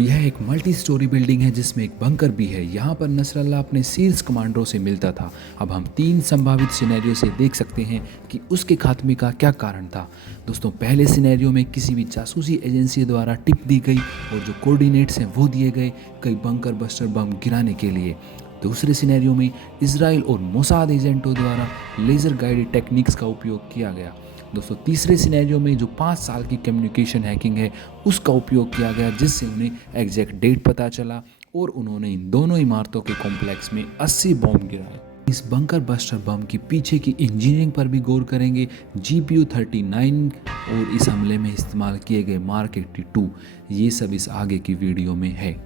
यह एक multi storey building है जिसमें एक बंकर भी है। यहाँ पर नसरल्ला अपने शीर्ष कमांडरों से मिलता था। अब हम 3 संभावित सिनेरियो से देख सकते हैं कि उसके खात्मे का क्या कारण था। दोस्तों, पहले सिनेरियो में किसी भी जासूसी एजेंसी द्वारा टिप दी गई और जो कोऑर्डिनेट्स हैं वो दिए गए कई बंकर बस्टर बम गिराने के लिए। दूसरे सिनेरियो में इसराइल और मोसाद एजेंटों द्वारा लेज़र गाइडेड टेक्निक्स का उपयोग किया गया। दोस्तों, तीसरे सिनेरियो में जो 5 साल की कम्युनिकेशन हैकिंग है उसका उपयोग किया गया, जिससे उन्हें एग्जैक्ट डेट पता चला और उन्होंने इन दोनों इमारतों के कॉम्प्लेक्स में 80 बॉम्ब गिराए। इस बंकर बस्टर बम के पीछे की इंजीनियरिंग पर भी गौर करेंगे। GPU 39 और इस हमले में इस्तेमाल किए गए मार्क 82, ये सब इस आगे की वीडियो में है।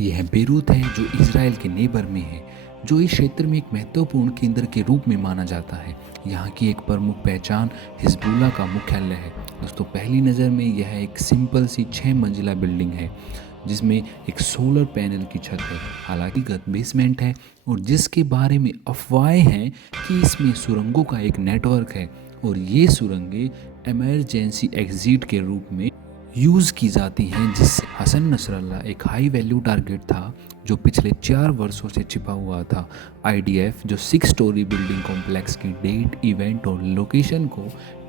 यह बेरूत है जो इजराइल के नेबर में है, जो इस क्षेत्र में एक महत्वपूर्ण केंद्र के रूप में माना जाता है। यहाँ की एक प्रमुख पहचान हिजबुल्ला का मुख्यालय है। दोस्तों, पहली नज़र में यह एक सिंपल सी 6 मंजिला बिल्डिंग है जिसमें एक सोलर पैनल की छत है। हालांकि बेसमेंट है और जिसके बारे में अफवाहें हैं कि इसमें सुरंगों का एक नेटवर्क है और ये सुरंगें इमरजेंसी एग्जिट के रूप में यूज़ की जाती हैं, जिससे हसन नसरल्ला एक हाई वैल्यू टारगेट था जो पिछले 4 वर्षों से छिपा हुआ था। IDF जो 6 स्टोरी बिल्डिंग कॉम्प्लेक्स की डेट, इवेंट और लोकेशन को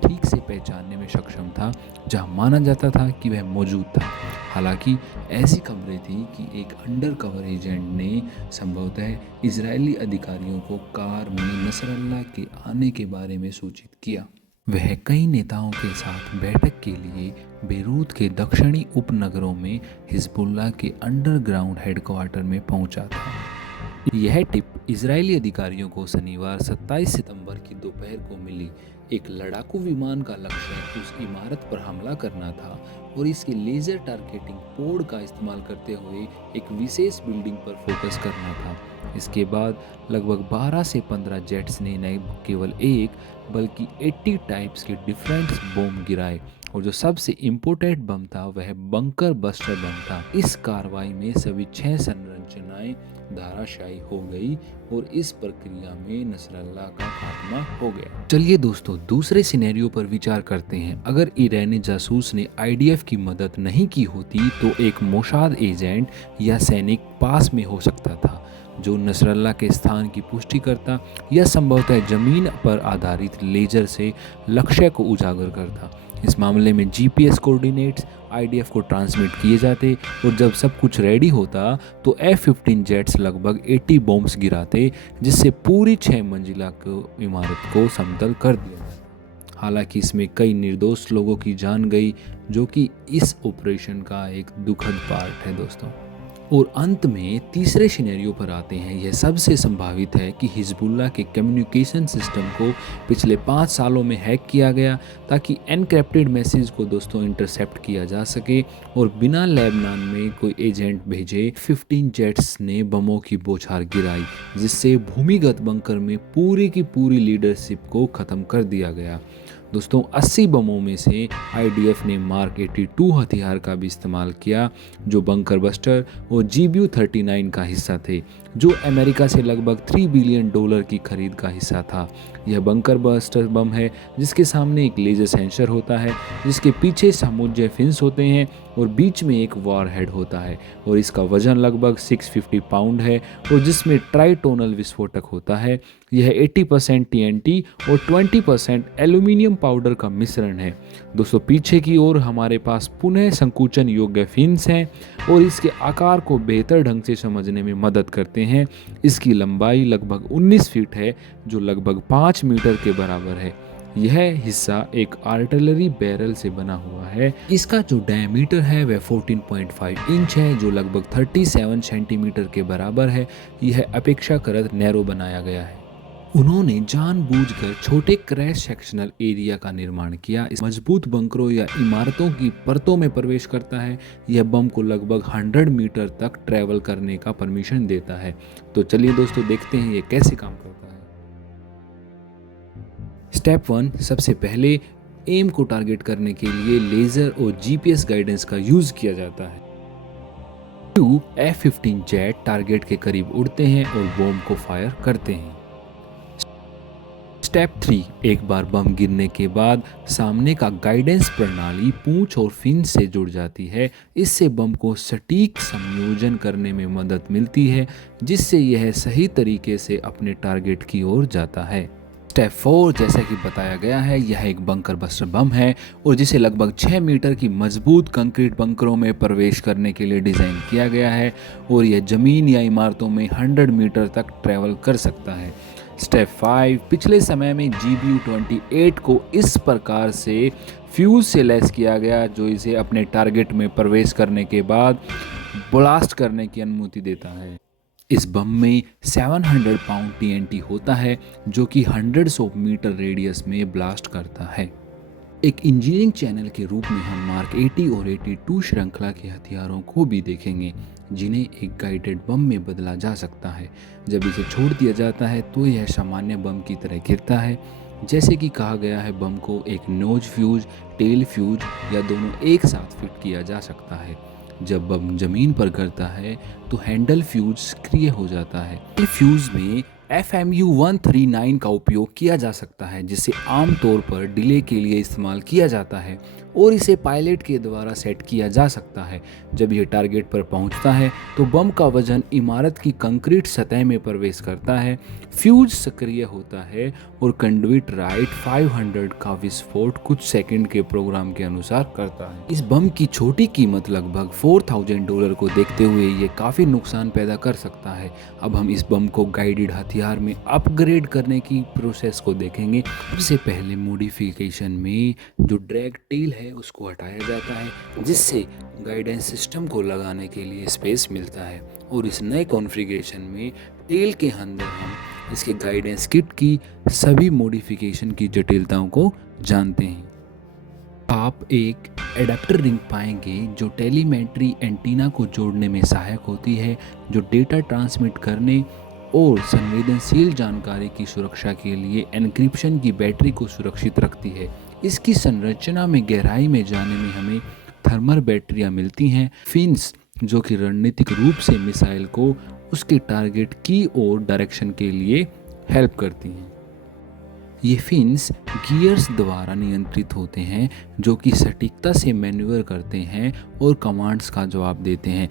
ठीक से पहचानने में सक्षम था जहां माना जाता था कि वह मौजूद था। हालांकि ऐसी खबरें थी कि एक अंडर कवर एजेंट ने संभवतः इजरायली अधिकारियों को कार में नसरल्ला के आने के बारे में सूचित किया। वह कई नेताओं के साथ बैठक के लिए बेरूत के दक्षिणी उपनगरों में हिजबुल्लाह के अंडरग्राउंड हेडक्वार्टर में पहुंचा था। यह टिप इजरायली अधिकारियों को शनिवार 27 सितंबर की दोपहर को मिली। एक लड़ाकू विमान का लक्ष्य उस इमारत पर हमला करना था और इसके लेजर टारगेटिंग पोड का इस्तेमाल करते हुए एक विशेष बिल्डिंग पर फोकस करना था। इसके बाद लगभग 12 से 15 जेट्स ने न केवल एक बल्कि 80 टाइप्स के डिफरेंट बम गिराए और जो सबसे इम्पोर्टेंट बम था वह बंकर बस्टर बम था। इस कार्रवाई में सभी 6 संरचनाएं धाराशायी हो गई और इस प्रक्रिया में नसरल्ला का खात्मा हो गया। चलिए दोस्तों, दूसरे सिनेरियो पर विचार करते हैं। अगर ईरानी जासूस ने IDF की मदद नहीं की होती तो एक मोसाद एजेंट या सैनिक पास में हो सकता था जो नसरल्ला के स्थान की पुष्टि करता या संभवतः जमीन पर आधारित लेजर से लक्ष्य को उजागर करता। इस मामले में GPS कोऑर्डिनेट्स IDF को ट्रांसमिट किए जाते और जब सब कुछ रेडी होता तो F-15 जेट्स लगभग 80 बॉम्ब्स गिराते, जिससे पूरी 6 मंजिला इमारत को समतल कर दिया। हालांकि इसमें कई निर्दोष लोगों की जान गई, जो कि इस ऑपरेशन का एक दुखद पार्ट है दोस्तों। और अंत में तीसरे सिनेरियो पर आते हैं। यह सबसे संभावित है कि हिजबुल्लाह के कम्युनिकेशन सिस्टम को पिछले 5 सालों में हैक किया गया ताकि एनक्रिप्टेड मैसेज को दोस्तों इंटरसेप्ट किया जा सके और बिना लेबनान में कोई एजेंट भेजे 15 जेट्स ने बमों की बौछार गिराई, जिससे भूमिगत बंकर में पूरी की पूरी लीडरशिप को ख़त्म कर दिया गया। दोस्तों, 80 बमों में से IDF ने मार्क 82 हथियार का भी इस्तेमाल किया जो बंकर बस्टर और GPU 39 का हिस्सा थे, जो अमेरिका से लगभग $3 बिलियन की खरीद का हिस्सा था। यह बंकर बस्टर बम है जिसके सामने एक लेजर सेंसर होता है, जिसके पीछे समुद्र फिन्स होते हैं और बीच में एक वॉर हेड होता है और इसका वजन लगभग 650 पाउंड है और जिसमें ट्राइटोनल विस्फोटक होता है। यह 80% TNT और 20% एल्यूमिनियम पाउडर का मिश्रण है। दोस्तों, पीछे की ओर हमारे पास पुनः संकुचन योग्य फिन्स हैं और इसके आकार को बेहतर ढंग से समझने में मदद करते हैं। इसकी लंबाई लगभग 19 फीट है जो लगभग 5 मीटर के बराबर है। यह हिस्सा एक आर्टिलरी बैरल से बना हुआ है। इसका जो डायमीटर है वह 14.5 इंच है जो लगभग 37 सेंटीमीटर के बराबर है। यह अपेक्षाकृत नैरो बनाया गया है। उन्होंने जानबूझकर छोटे क्रैश सेक्शनल एरिया का निर्माण किया। इस मजबूत बंकरों या इमारतों की परतों में प्रवेश करता है। यह बम को लगभग 100 मीटर तक ट्रैवल करने का परमिशन देता है। तो चलिए दोस्तों, देखते हैं ये कैसे काम करता है। स्टेप 1, सबसे पहले एम को टारगेट करने के लिए लेजर और GPS गाइडेंस का यूज किया जाता है। 2, F-15 जेट टारगेट के करीब उड़ते हैं और बॉम्ब को फायर करते हैं। स्टेप 3, एक बार बम गिरने के बाद सामने का गाइडेंस प्रणाली पूंछ और फिन से जुड़ जाती है। इससे बम को सटीक संयोजन करने में मदद मिलती है, जिससे यह सही तरीके से अपने टारगेट की ओर जाता है। स्टेप 4, जैसा कि बताया गया है, यह एक बंकर बस्टर बम है और जिसे लगभग 6 मीटर की मजबूत कंक्रीट बंकरों में प्रवेश करने के लिए डिज़ाइन किया गया है और यह ज़मीन या इमारतों में 100 मीटर तक ट्रैवल कर सकता है। स्टेप 5, पिछले समय में GBU-28 को इस प्रकार से फ्यूज से लैस किया गया जो इसे अपने टारगेट में प्रवेश करने के बाद ब्लास्ट करने की अनुमति देता है। इस बम में 700 पाउंड TNT होता है जो कि 100 मीटर रेडियस में ब्लास्ट करता है। एक इंजीनियरिंग चैनल के रूप में हम मार्क 80 और 82 श्रृंखला के हथियारों को भी देखेंगे, जिन्हें एक गाइडेड बम में बदला जा सकता है। जब इसे छोड़ दिया जाता है तो यह सामान्य बम की तरह गिरता है। जैसे कि कहा गया है, बम को एक नोज फ्यूज, टेल फ्यूज या दोनों एक साथ फिट किया जा सकता है। जब बम जमीन पर गिरता है तो हैंडल फ्यूज सक्रिय हो जाता है। फ्यूज में FMU-139 का उपयोग किया जा सकता है, जिसे आमतौर पर डिले के लिए इस्तेमाल किया जाता है और इसे पायलट के द्वारा सेट किया जा सकता है। जब यह टारगेट पर पहुंचता है तो बम का वजन इमारत की कंक्रीट सतह में प्रवेश करता है, फ्यूज सक्रिय होता है और कंडुइट राइट 500 का विस्फोट कुछ सेकंड के प्रोग्राम के अनुसार करता है। इस बम की छोटी कीमत लगभग $4000 को देखते हुए ये काफ़ी नुकसान पैदा कर सकता है। अब हम इस बम को गाइडेड हथियार में अपग्रेड करने की प्रोसेस को देखेंगे। सबसे पहले मॉडिफिकेशन में जो ड्रैग टेल है उसको हटाया जाता है, जिससे गाइडेंस सिस्टम को लगाने के लिए स्पेस मिलता है और इस नए कॉन्फ़िगरेशन में टेल के अंदर हम इसके गाइडेंस किट की सभी मॉडिफिकेशन की जटिलताओं को जानते हैं। आप एक एडाप्टर रिंग पाएंगे जो टेलीमेट्री एंटीना को जोड़ने में सहायक होती है, जो डेटा ट्रांसमिट करने और संवेदनशील जानकारी की सुरक्षा के लिए एन्क्रिप्शन की बैटरी को सुरक्षित रखती है। इसकी संरचना में गहराई में जाने में हमें थर्मल बैटरियां मिलती हैं, फिन्स जो कि रणनीतिक रूप से मिसाइल को उसके टारगेट की और डायरेक्शन के लिए हेल्प करती हैं। ये फिन्स गियर्स द्वारा नियंत्रित होते हैं जो कि सटीकता से मैन्यूवर करते हैं और कमांड्स का जवाब देते हैं।